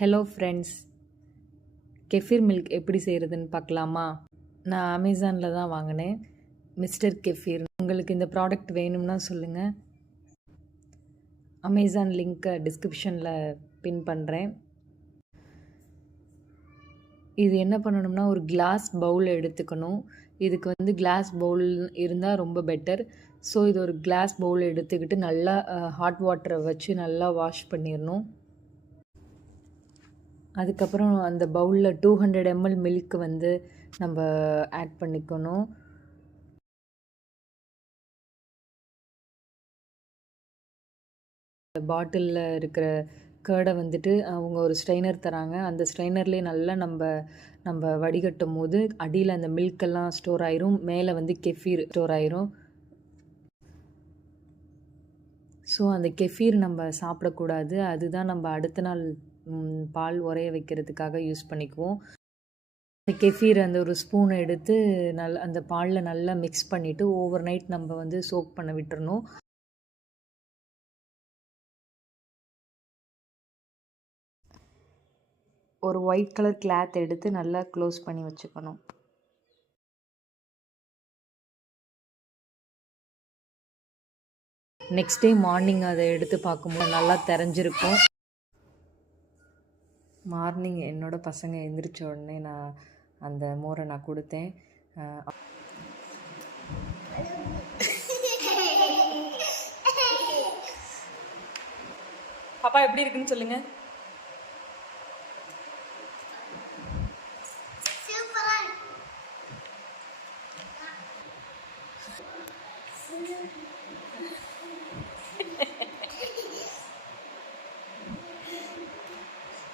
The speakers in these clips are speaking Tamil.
ஹலோ ஃப்ரெண்ட்ஸ், கெஃபீர் மில்க் எப்படி செய்கிறதுன்னு பார்க்கலாமா? நான் அமேசானில் தான் வாங்கினேன், மிஸ்டர் கெஃபீர். உங்களுக்கு இந்த ப்ராடக்ட் வேணும்னா சொல்லுங்கள். அமேசான் லிங்க்கை டிஸ்கிரிப்ஷனில் பின் பண்ணுறேன். இது என்ன பண்ணணும்னா, ஒரு கிளாஸ் பவுல் எடுத்துக்கணும். இதுக்கு கிளாஸ் பவுல் இருந்தால் ரொம்ப பெட்டர். ஸோ இது ஒரு கிளாஸ் பவுல் எடுத்துக்கிட்டு நல்லா ஹாட் வாட்டரை வச்சு நல்லா வாஷ் பண்ணிடணும். அதுக்கப்புறம் அந்த பவுலில் 200 ml மில்க் நம்ம ஆட் பண்ணிக்கணும். பாட்டிலில் இருக்கிற கேர்டை அவங்க ஒரு ஸ்ட்ரெயினர் தராங்க. அந்த ஸ்ட்ரெயினர்லேயே நல்லா நம்ம வடிகட்டும் போது அடியில் அந்த மில்கெல்லாம் ஸ்டோர் ஆயிரும், மேலே கெஃபீர் ஸ்டோர் ஆயிரும். ஸோ அந்த கெஃபீர் நம்ம சாப்பிடக்கூடாது. அதுதான் நம்ம அடுத்த நாள் பால் உரைய வைக்கிறதுக்காக யூஸ் பண்ணிக்குவோம். கெஃபீர் அந்த ஒரு ஸ்பூனை எடுத்து அந்த பாலில் நல்லா மிக்ஸ் பண்ணிவிட்டு ஓவர் நைட் நம்ம சோக் பண்ண விட்டுறணும். ஒரு ஒயிட் கலர் கிளாத் எடுத்து நல்லா க்ளோஸ் பண்ணி வச்சுக்கணும். நெக்ஸ்ட் டே மார்னிங் அதை எடுத்து பார்க்கும்போது நல்லா தெரிஞ்சிருக்கும். மார்னிங் என்னோடய பசங்க எழுந்திரிச்ச உடனே நான் அந்த மோரை நான் கொடுத்தேன். பாப்பா எப்படி இருக்குன்னு சொல்லுங்கள்.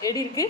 எப்படி இருக்கு?